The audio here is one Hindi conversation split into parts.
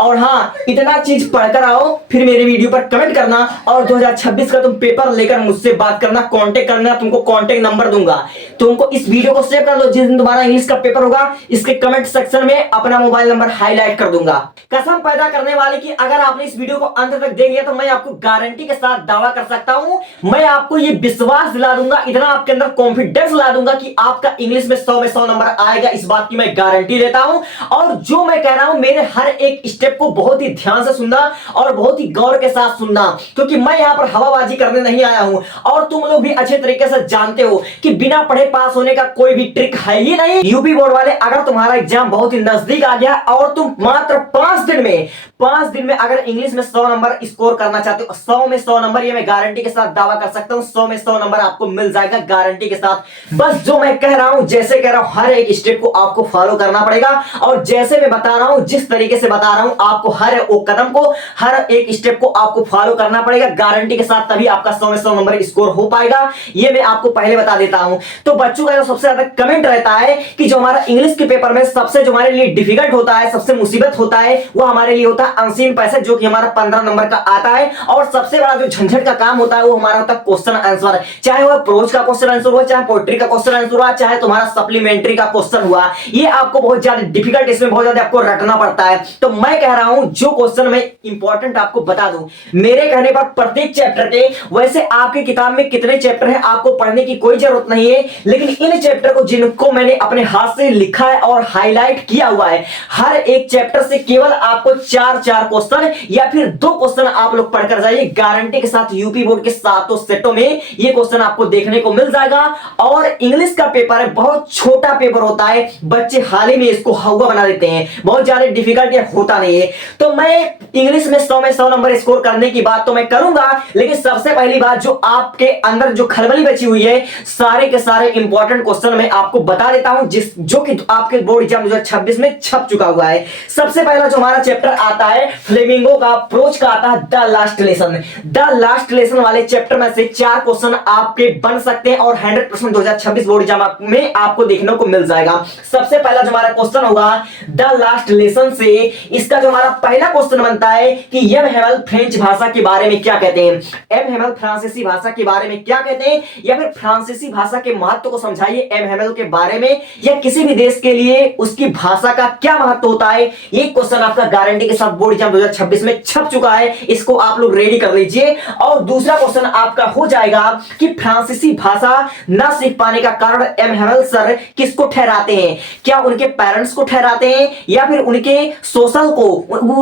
और हाँ, इतना चीज पढ़कर आओ, फिर मेरे वीडियो पर कमेंट करना और 2026 का तुम पेपर लेकर मुझसे बात करना, कांटेक्ट करना, तुमको कांटेक्ट नंबर दूंगा। तुमको इस वीडियो को सेव कर लो, जिस दिन तुम्हारा इंग्लिश का पेपर होगा इसके कमेंट सेक्शन में अपना मोबाइल नंबर हाईलाइट कर दूंगा। कसम पैदा करने वाले की अगर आपने इस वीडियो को अंत तक देख लिया तो मैं आपको गारंटी के साथ दावा कर सकता हूं, मैं आपको ये विश्वास दिला दूंगा, इतना आपके अंदर कॉन्फिडेंस ला दूंगा कि आपका इंग्लिश में 100 में 100 नंबर आएगा। इस बात की मैं गारंटी देता हूं। और जो मैं कह रहा हूं मेरे हर एक स्टेप को बहुत ही ध्यान से सुनना और बहुत ही गौर के साथ सुनना, क्योंकि मैं यहां पर हवाबाजी करने नहीं आया हूं। और तुम लोग भी अच्छे तरीके से जानते हो कि बिना पढ़े पास होने का कोई भी ट्रिक है ही नहीं। यूपी बोर्ड वाले, अगर तुम्हारा एग्जाम बहुत ही नजदीक आ गया और तुम मात्र 5 दिन में अगर इंग्लिश में 100 नंबर स्कोर करना चाहते हो, 100 में 100 नंबर, ये मैं गारंटी के साथ दावा कर सकता हूं, 100 में 100 नंबर आपको मिल जाएगा गारंटी के साथ। बस जो मैं कह रहा हूं, जैसे कह रहा हूं, हर एक स्टेप को आपको फॉलो करना पड़ेगा। और जैसे मैं बता रहा हूं, जिस तरीके से बता रहा हूं, आपको हर एक कदम को, हर एक स्टेप को आपको फॉलो करना पड़ेगा गारंटी के साथ, तभी आपका 100 में 100 नंबर स्कोर हो पाएगा। ये मैं आपको पहले बता देता हूं। तो बच्चों का जो सबसे ज्यादा कमेंट रहता है कि जो हमारा इंग्लिश के पेपर में सबसे जो हमारे लिए डिफिकल्ट होता है, सबसे मुसीबत होता है, वो हमारे लिए होता है अनसीन पैसेज, जो कि हमारा 15 नंबर का आता है। और सबसे बड़ा जो झंझट का काम होता है वो हमारा होता है क्वेश्चन आंसर, चाहे वो प्रोज का क्वेश्चन आंसर हुआ, चाहे पोएट्री का क्वेश्चन आंसर हुआ, चाहे तुम्हारा सप्लीमेंट्री का क्वेश्चन हुआ, ये आपको बहुत ज्यादा डिफिकल्ट, इसमें बहुत ज्यादा आपको रटना पड़ता है। तो मैं कह रहा हूं जो क्वेश्चन मैं इंपॉर्टेंट आपको बता दूं मेरे कहने पर प्रत्येक चैप्टर के, वैसे आपकी किताब में कितने चैप्टर है आपको पढ़ने की कोई जरूरत नहीं है, लेकिन इन चैप्टर को जिनको मैंने अपने हाथ से लिखा है और हाईलाइट किया हुआ है, हर एक चैप्टर से केवल आपको 4 क्वेश्चन या फिर 2 क्वेश्चन आप लोग पढ़कर जाइए गारंटी के साथ। यूपी बोर्ड के 7 सेटों में ये क्वेश्चन आपको देखने को मिल जाएगा। और इंग्लिश का पेपर है, बहुत छोटा पेपर होता है, बच्चे हाल ही में इसको हवा बना देते हैं, बहुत ज्यादा डिफिकल्ट होता नहीं है। तो मैं इंग्लिश में 100 में 100 नंबर स्कोर करने की बात तो मैं करूंगा, लेकिन सबसे पहली बात जो आपके अंदर जो खलबली बची हुई है, सारे के सारे इंपॉर्टेंट क्वेश्चन मैं आपको बता देता हूं, जो कि आपके बोर्ड एग्जाम 2026 में छप चुका हुआ है। सबसे पहला जो हमारा चैप्टर आता है फ्लेमिंगो का अप्रोच का आता है the last lesson. The last lesson वाले चैप्टर में से 4 क्वेश्चन आपके बन सकते हैं और 100% 2026 बोर्ड एग्जाम में आपको देखने को मिल जाएगा। सबसे पहला जो हमारा क्वेश्चन होगा द लास्ट लेसन से, इसका जो हमारा पहला क्वेश्चन बनता है कि एम हेमल फ्रेंच भाषा के बारे में क्या कहते हैं, एम हेमल फ्रांसीसी भाषा के बारे में क्या कहते हैं, या फिर फ्रांसीसी भाषा के महत्व को समझाइए एम हेमल के बारे में, या किसी भी देश के लिए उसकी भाषा का क्या महत्व होता है। ये क्वेश्चन आपका गारंटी के साथ बोर्ड एग्जाम 2026 में छप चुका है, इसको आप लोग रेडी कर लीजिए। और दूसरा क्वेश्चन आपका हो जाएगा कि फ्रांसीसी भाषा न सीख पाने का कारण एम हेमल सर किसको ठहराते हैं, क्या उनके पेरेंट्स को ठहराते हैं, या फिर उनके सोशल को,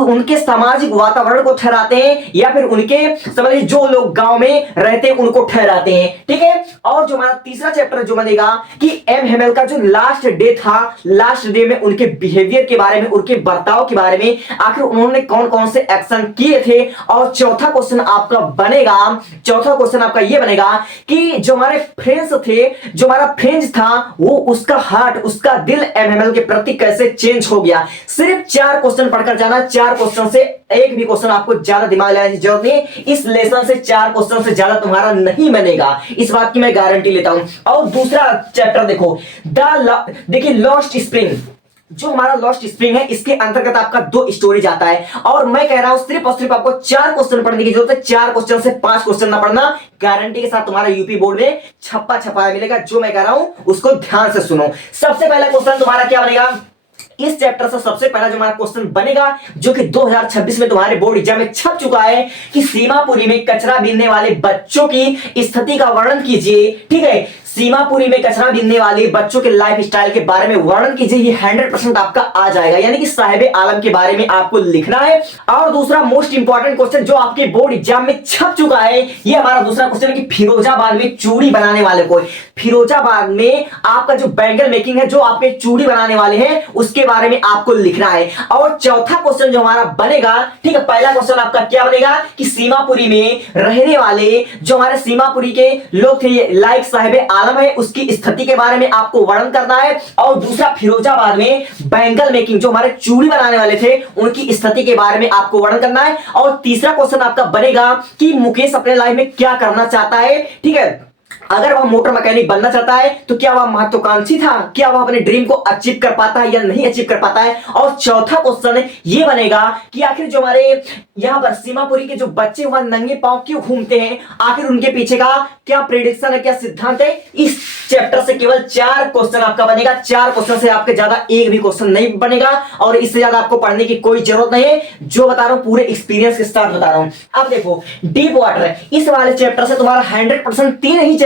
उनके सामाजिक वातावरण को ठहराते हैं, या फिर उनके समझिए जो लोग गांव में रहते हैं उनको ठहराते हैं। ठीक है। और जो हमारा तीसरा चैप्टर जो बनेगा कि एम हेमल का जो लास्ट डे था, लास्ट डे में उनके बिहेवियर के बारे में, उनके बर्ताव के बारे में, आखिर उन्होंने कौन कौन से एक्शन किए थे। और चौथा क्वेश्चन आपका बनेगा, चौथा क्वेश्चन आपका ये बनेगा कि जो हमारे फ्रेंड्स थे, जो हमारा फ्रेंड्स था, वो उसका हार्ट, उसका दिल एम हेमल के प्रति कैसे चेंज हो गया। सिर्फ 4 क्वेश्चन पढ़कर जाना, 4 क्वेश्चन से एक भी क्वेश्चन आपको ज्यादा दिमाग लगाने की जरूरत नहीं, इस लेसन से 4 क्वेश्चन से ज्यादा तुम्हारा नहीं बनेगा, इस बात की मैं गारंटी लेता हूं। और दूसरा चैप्टर देखो देखिए लॉस्ट स्प्रिंग, जो हमारा लॉस्ट स्प्रिंग है, इसके अंतर्गत आपका 2 स्टोरी जाता है। और मैं कह रहा हूं सिर्फ और सिर्फ आपको 4 क्वेश्चन पढ़ने की जरूरत है, 4 क्वेश्चन से 5 क्वेश्चन ना पढ़ना, गारंटी के साथ तुम्हारा यूपी बोर्ड में छप्पा छपाया मिलेगा। जो मैं कह रहा हूं उसको ध्यान से सुनो। सबसे पहला क्वेश्चन तुम्हारा क्या बनेगा, इस चैप्टर से सबसे पहला जो हमारा क्वेश्चन बनेगा, जो कि 2026 में तुम्हारे बोर्ड एग्जाम में छप चुका है, कि सीमापुरी में कचरा बीनने वाले बच्चों की स्थिति का वर्णन कीजिए। ठीक है, सीमापुरी में कचरा बीनने वाले बच्चों के लाइफ स्टाइल के बारे में वर्णन कीजिए। ये 100% आपका आ जाएगा, यानी कि साहिब आलम के बारे में आपको लिखना है। और दूसरा मोस्ट इंपॉर्टेंट क्वेश्चन जो आपके बोर्ड एग्जाम में छप चुका है, ये हमारा दूसरा क्वेश्चन है कि फिरोजाबाद में चूड़ी बनाने वाले को, फिरोजाबाद में आपका जो बैंगल मेकिंग है, जो आपके चूड़ी बनाने वाले हैं, उसके बारे में आपको लिखना है। और चौथा क्वेश्चन जो हमारा बनेगा, ठीक है, पहला क्वेश्चन आपका क्या बनेगा कि सीमापुरी में रहने वाले जो हमारे सीमापुरी के लोग थे, लाइक साहिब आलम है, उसकी स्थिति के बारे में आपको वर्णन करना है। और दूसरा फिरोजाबाद में बैंगल मेकिंग, जो हमारे चूड़ी बनाने वाले थे, उनकी स्थिति के बारे में आपको वर्णन करना है। और तीसरा क्वेश्चन आपका बनेगा कि मुकेश अपने लाइफ में क्या करना चाहता है। ठीक है, अगर वह मोटर मैकेनिक बनना चाहता है तो क्या वह महत्वाकांक्षी था, क्या वह अपने ड्रीम को अचीव कर पाता है या नहीं अचीव कर पाता है। और चौथा क्वेश्चन ये बनेगा कि आखिर जो हमारे यहाँ पर सीमापुरी के जो बच्चे वह नंगे पांव क्यों घूमते हैं, आखिर उनके पीछे का क्या प्रेडिक्शन है, क्या सिद्धांत है। इस चैप्टर से केवल 4 क्वेश्चन आपका बनेगा, 4 क्वेश्चन से आपके ज्यादा एक भी क्वेश्चन नहीं बनेगा और इससे ज्यादा आपको पढ़ने की कोई जरूरत नहीं है। जो बता रहा हूं पूरे एक्सपीरियंस के साथ बता रहा हूं। अब देखो डीप वाटर, इस वाले चैप्टर से तुम्हारा 100% 3 ही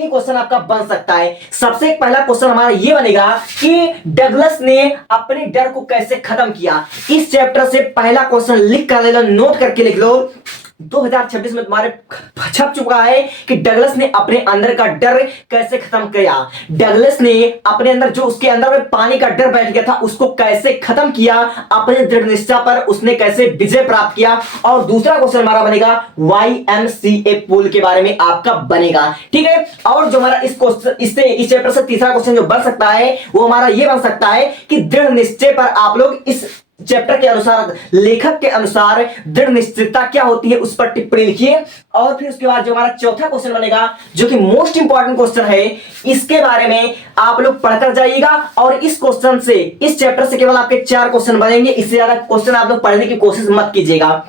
क्वेश्चन आपका बन सकता है। सबसे पहला क्वेश्चन हमारा ये बनेगा कि डगलस ने अपने डर को कैसे खत्म किया। इस चैप्टर से पहला क्वेश्चन लिख कर ले लो, नोट करके लिख लो। 2026 में तुम्हारे छप चुका है कि डगलस ने अपने अंदर का डर कैसे खत्म किया। डगलस ने अपने अंदर जो उसके अंदर में पानी का डर बैठ गया था उसको कैसे खत्म किया, अपने दृढ़ निष्ठा पर उसने कैसे विजय प्राप्त किया। और दूसरा क्वेश्चन हमारा बनेगा YMCA पुल के बारे में आपका बनेगा, ठीक है। और जो हमारा इस चैप्टर से तीसरा क्वेश्चन जो बन सकता है वो हमारा ये बन सकता है कि दृढ़ निश्चय पर आप लोग इस चैप्टर के अनुसार, लेखक के अनुसार दृढ़ निश्चितता क्या होती है उस पर टिप्पणी लिखिए। और फिर उसके बाद जो हमारा चौथा क्वेश्चन बनेगा जो कि मोस्ट इंपॉर्टेंट क्वेश्चन है, इसके बारे में आप लोग पढ़कर जाइएगा। और इस क्वेश्चन से, इस चैप्टर से केवल आपके 4 क्वेश्चन बनेंगे, इससे ज्यादा क्वेश्चन आप लोग पढ़ने की कोशिश मत कीजिएगा।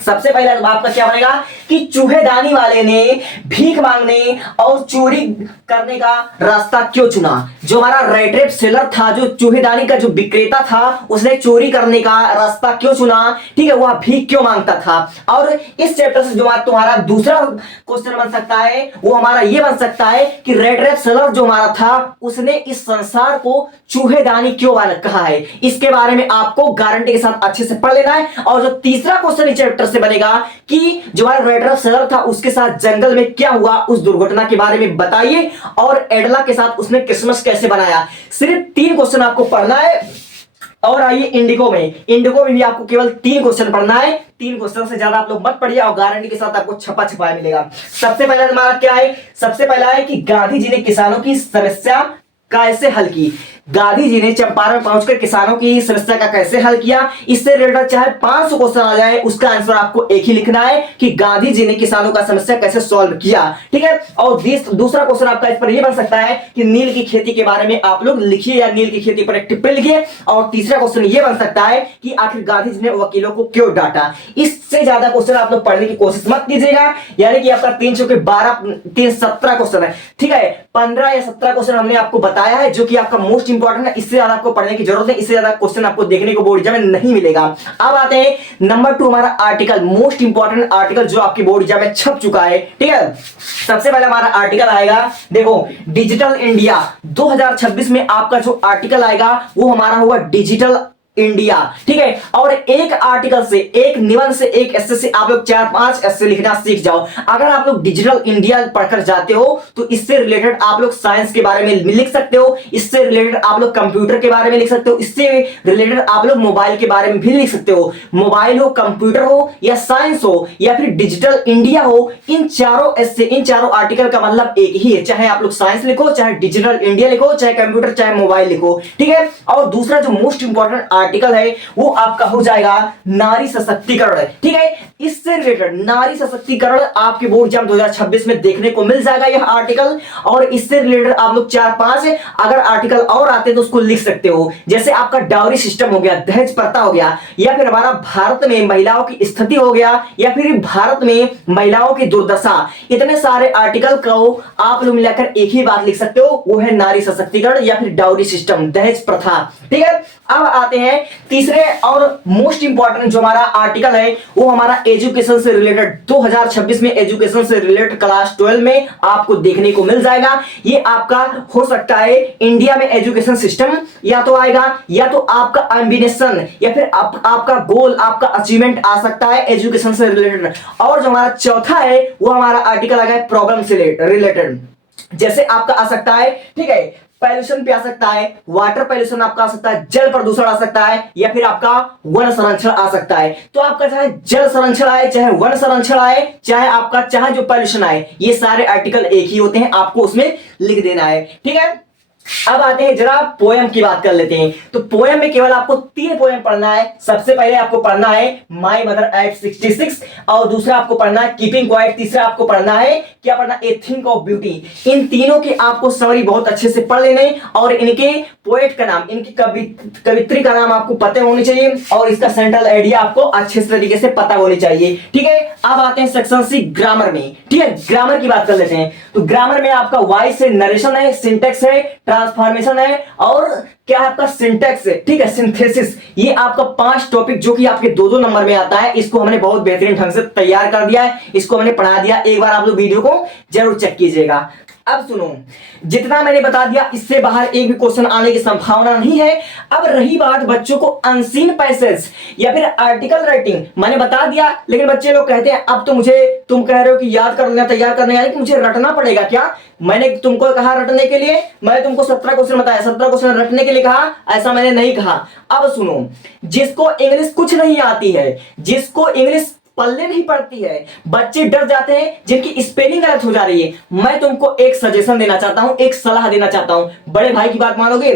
सबसे पहला आपका क्या बनेगा कि चूहेदानी वाले ने भीख मांगने और चोरी करने का रास्ता क्यों चुना। जो हमारा रेड रेप सेलर था, जो चूहेदानी का जो विक्रेता था, उसने चोरी करने का रास्ता क्यों चुना, ठीक है, वह भीख क्यों मांगता था। और इस चैप्टर से जो तुम्हारा दूसरा क्वेश्चन बन सकता है वो हमारा ये बन सकता है कि रेड रेप सेलर जो हमारा था उसने इस संसार को चूहेदानी क्यों कहा है। इसके बारे में आपको गारंटी के साथ अच्छे से पढ़ लेना है। और जो तीसरा क्वेश्चन इस चैप्टर से बनेगा कि जो हमारा रेड रेप सेलर था उसके साथ जंगल में क्या हुआ, उस दुर्घटना के बारे में बताइए। और एडला के साथ उसने क्रिसमस कैसे बनाया। सिर्फ 3 क्वेश्चन आपको पढ़ना है। और आइए इंडिगो में भी आपको केवल 3 क्वेश्चन पढ़ना है। 3 क्वेश्चन से ज्यादा आप लोग मत पढ़िए और गारंटी के साथ आपको छपा छपाया मिलेगा। सबसे पहला हमारा क्या है, सबसे पहला है कि गांधी जी ने किसानों की समस्या कैसे हल की। गांधी जी ने चंपारण पहुंचकर किसानों की समस्या का कैसे हल किया। इससे रिलेटेड चाहे 500 क्वेश्चन आ जाए उसका आंसर आपको एक ही लिखना है कि गांधी जी ने किसानों का समस्या कैसे सॉल्व किया, ठीक है। और दूसरा क्वेश्चन आपका इस पर यह बन सकता है कि नील की खेती के बारे में आप लोग लिखिए या नील की खेती पर एक टिप्पणी लिखिए। और तीसरा क्वेश्चन यह बन सकता है कि आखिर गांधी जी ने वकीलों को क्यों डांटा। इससे ज्यादा क्वेश्चन आप लोग पढ़ने की कोशिश मत कीजिएगा। यानी कि आपका 3 चौके 12, 3 17 क्वेश्चन है, ठीक है। 15 या 17 क्वेश्चन हमने आपको बताया है जो कि आपका मोस्ट इंपॉर्टेंट है। इससे ज्यादा आपको पढ़ने की जरूरत है, इससे ज्यादा क्वेश्चन आपको देखने को बोर्ड एग्जाम में नहीं मिलेगा। अब आते हैं नंबर 2 हमारा आर्टिकल, मोस्ट इंपॉर्टेंट आर्टिकल जो आपके बोर्ड एग्जाम में छप चुका है, ठीक है। सबसे पहले हमारा आर्टिकल आएगा, देखो डिजिटल इंडिया 2026 में आपका जो आर्टिकल आएगा वो हमारा होगा डिजिटल इंडिया, ठीक है। और एक आर्टिकल से, एक निबंध से, एक ऐसे से आप लोग 4-5 ऐसे लिखना सीख जाओ। अगर आप लोग डिजिटल इंडिया पढ़कर जाते हो तो इससे रिलेटेड आप लोग साइंस के बारे में लिख सकते हो, इससे रिलेटेड आप लोग कंप्यूटर के बारे में लिख सकते हो, इससे रिलेटेड आप लोग मोबाइल के बारे में भी लिख सकते हो। मोबाइल हो, कंप्यूटर हो या साइंस हो या फिर डिजिटल इंडिया हो, इन चारों आर्टिकल का मतलब एक ही है। चाहे आप लोग साइंस लिखो, चाहे डिजिटल इंडिया लिखो, चाहे कंप्यूटर, चाहे मोबाइल लिखो, ठीक है। और दूसरा जो मोस्ट इंपॉर्टेंट आर्टिकल है वो आपका हो जाएगा नारी सशक्तिकरण, ठीक है। इससे रिलेटेड नारी सशक्तिकरण आपके बोर्ड एग्जाम 2026 में देखने को मिल जाएगा यह आर्टिकल। और इससे रिलेटेड आप लोग 4-5 अगर आर्टिकल और आते तो उसको लिख सकते हो। जैसे आपका डाउरी सिस्टम हो गया, दहेज प्रथा हो गया, या फिर हमारा भारत में महिलाओं की स्थिति हो गया, या फिर भारत में महिलाओं की दुर्दशा। इतने सारे आर्टिकल को आप लोग मिलाकर एक ही बात लिख सकते हो, वो है नारी सशक्तिकरण या फिर डाउरी सिस्टम, दहेज प्रथा, ठीक है। अब आते हैं तीसरे और मोस्ट इंपॉर्टेंट जो हमारा आर्टिकल है वो हमारा एजुकेशन से रिलेटेड 2026 में एजुकेशन से रिलेटेड क्लास 12 में आपको देखने को मिल जाएगा। ये आपका हो सकता है इंडिया में एजुकेशन सिस्टम या तो आएगा, या तो आपका एम्बिशन या फिर आपका गोल, आपका अचीवमेंट आ सकता है एजुकेशन से रिलेटेड। और जो हमारा चौथा है वो हमारा आर्टिकल आ गया प्रॉब्लम से रिलेटेड। जैसे आपका आ सकता है, ठीक है, पॉल्यूशन पे आ सकता है, वाटर पॉल्यूशन आपका आ सकता है, जल प्रदूषण आ सकता है, या फिर आपका वन संरक्षण आ सकता है। तो आपका चाहे जल संरक्षण आए, चाहे वन संरक्षण आए, चाहे जो पॉल्यूशन आए, ये सारे आर्टिकल एक ही होते हैं, आपको उसमें लिख देना है, ठीक है। अब आते हैं जरा पोएम की बात कर लेते हैं। तो पोएम में केवल आपको 3 पोएम पढ़ना है। सबसे पहले आपको पढ़ना है माई मदर एट 66, और दूसरा आपको पढ़ना है कीपिंग क्वाइट, तीसरा आपको पढ़ना है क्या पढ़ना, ए थिंक ऑफ ब्यूटी। इन तीनों की आपको समरी बहुत अच्छे से पढ़ लेने, और इनके पोएट का नाम, इनकी कवित्री का नाम आपको पता होनी चाहिए, और इसका सेंट्रल आइडिया आपको अच्छे तरीके से पता होनी चाहिए। ठीक है, अब आते हैं सेक्शन सी ग्रामर में। ठीक है, ग्रामर की बात कर लेते हैं। तो ग्रामर में आपका वॉइस है, नरेशन है, सिंटेक्स है, ट्रांसफॉर्मेशन है, और क्या है आपका सिंटेक्स है। ठीक है, सिंथेसिस। ये आपका 5 टॉपिक जो कि आपके 2-2 नंबर में आता है, इसको हमने बहुत बेहतरीन ढंग से तैयार कर दिया है, इसको हमने पढ़ा दिया। एक बार आप लोग वीडियो को जरूर चेक कीजिएगा। अब सुनो, जितना मैंने बता दिया इससे बाहर एक भी क्वेश्चन आने की संभावना नहीं है। अब रही बात बच्चों को अनसीन पैसेज या फिर आर्टिकल राइटिंग, मैंने बता दिया, लेकिन बच्चे लोग कहते हैं अब तो मुझे, तुम कह रहे हो कि याद करना, तैयार करने, यानी कि मुझे रटना पड़ेगा क्या? मैंने तुमको कहा रटने के लिए, मैंने तुमको 17 क्वेश्चन बताया, 17 क्वेश्चन रटने के लिए कहा? ऐसा मैंने नहीं कहा। अब सुनो, जिसको इंग्लिश कुछ नहीं आती है, जिसको इंग्लिश पल्ले नहीं पड़ती है, बच्चे डर जाते हैं जिनकी स्पेलिंग गलत हो जा रही है, मैं तुमको एक सजेशन देना चाहता हूं, एक सलाह देना चाहता हूं। बड़े भाई की बात मानोगे?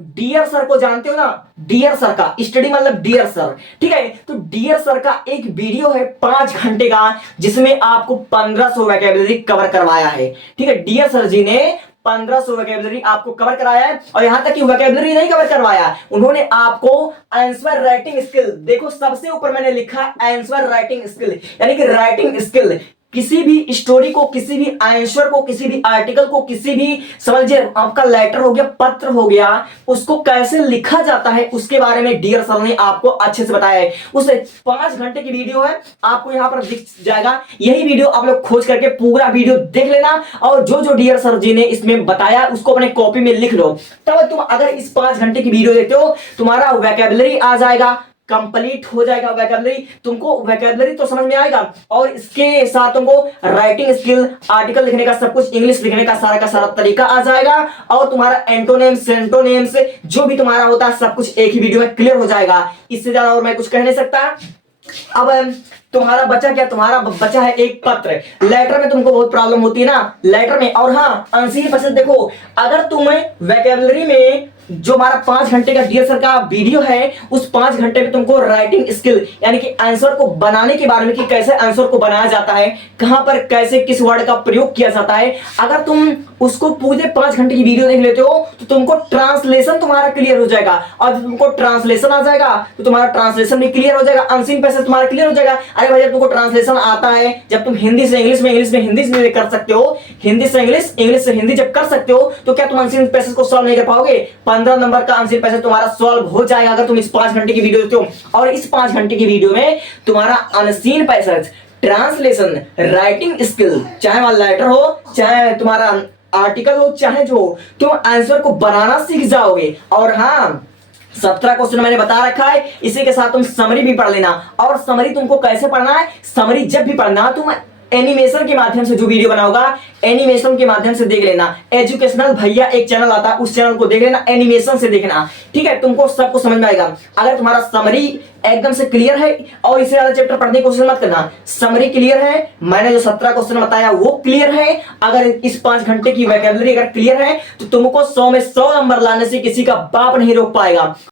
डियर सर को जानते हो ना? डियर सर का स्टडी मतलब डियर सर। ठीक है, तो डियर सर का एक वीडियो है 5 घंटे का, जिसमें आपको 1500 वोकैबुलरी कवर करवाया है। ठीक है, डियर सर जी ने 1500 वोकैबुलरी आपको कवर कराया है, और यहां तक कि वोकैबुलरी नहीं कवर करवाया, उन्होंने आपको आंसर राइटिंग स्किल, देखो सबसे ऊपर मैंने लिखा आंसर राइटिंग स्किल, यानी कि राइटिंग स्किल। किसी भी स्टोरी को, किसी भी आंसर को, किसी भी आर्टिकल को, किसी भी समझिए आपका लेटर हो गया, पत्र हो गया, उसको कैसे लिखा जाता है उसके बारे में डियर सर ने आपको अच्छे से बताया है। उस 5 घंटे की वीडियो है, आपको यहां पर दिख जाएगा। यही वीडियो आप लोग खोज करके पूरा वीडियो देख लेना, और जो जो डियर सर जी ने इसमें बताया उसको अपने कॉपी में लिख लो। तब तुम अगर इस 5 घंटे की वीडियो देखते हो, तुम्हारा वोकैबुलरी आ जाएगा, कंप्लीट हो जाएगा वोकैबुलरी। तुमको वोकैबुलरी तो समझ में आएगा, और इसके साथ तुमको राइटिंग स्किल, आर्टिकल लिखने का, सब कुछ इंग्लिश लिखने का सारा तरीका आ जाएगा, और तुम्हारा एंटोनिम्स, सेंटोनिम्स जो भी तुम्हारा होता है सब कुछ एक ही वीडियो में क्लियर हो जाएगा। इससे ज्यादा और मैं कुछ कह नहीं सकता। अब तुम्हारा बचा क्या? तुम्हारा बचा है एक पत्र। लेटर में तुमको बहुत प्रॉब्लम होती है ना, लेटर में। और हाँ, अनसीन पैसेज देखो, अगर तुम्हें वोकैबुलरी में जो हमारा 5 घंटे का डियर सर का वीडियो है, उस 5 घंटे में तुमको राइटिंग स्किल यानी कि आंसर को बनाने के बारे में, कि कैसे आंसर को बनाया जाता है, कहां पर कैसे किस वर्ड का प्रयोग किया जाता है, अगर तुम उसको पूरे 5 घंटे की वीडियो देख लेते हो तो तुमको ट्रांसलेशन तुम्हारा क्लियर हो जाएगा, और जब तुमको ट्रांसलेशन आ जाएगा तो तुम्हारा ट्रांसलेशन भी क्लियर हो जाएगा, अनसीन पैसेज तुम्हारा क्लियर हो जाएगा। अरे भाई, जब तुमको ट्रांसलेशन आता है, जब तुम हिंदी से इंग्लिश में, इंग्लिश में हिंदी से कर सकते हो, हिंदी से इंग्लिश, इंग्लिश से हिंदी जब कर सकते हो, तो क्या तुम अनसीन पैसेज को सॉल्व नहीं कर पाओगे? 15 नंबर का अनसीन पैसेज तुम्हारा सॉल्व हो जाएगा अगर तुम इस 5 घंटे की वीडियो देखते हो। और इस 5 घंटे की वीडियो में तुम्हारा unseen passage, translation, writing skill, चाहे वहां लेटर हो, चाहे तुम्हारा आर्टिकल हो, चाहे जो हो, तुम आंसर को बनाना सीख जाओगे। और हाँ, 17 क्वेश्चन मैंने बता रखा है, इसी के साथ तुम समरी भी पढ़ लेना। और समरी तुमको कैसे पढ़ना है? समरी जब भी पढ़ना तुम एनिमेशन के माध्यम से, जो वीडियो बनाओगा एनिमेशन के माध्यम से देख लेना। एजुकेशनल भैया एक चैनल आता है, उस चैनल को देख लेना, एनिमेशन से देखना। ठीक है, तुमको सबको समझ में आएगा। अगर तुम्हारा समरी एकदम से क्लियर है, और इससे ज्यादा चैप्टर पढ़ने की कोशिश मत करना, समरी क्लियर है, मैंने जो 17 क्वेश्चन बताया वो क्लियर है, अगर इस 5 घंटे की वोकैबुलरी अगर क्लियर है, तो तुमको 100 में 100 नंबर लाने से किसी का बाप नहीं रोक पाएगा।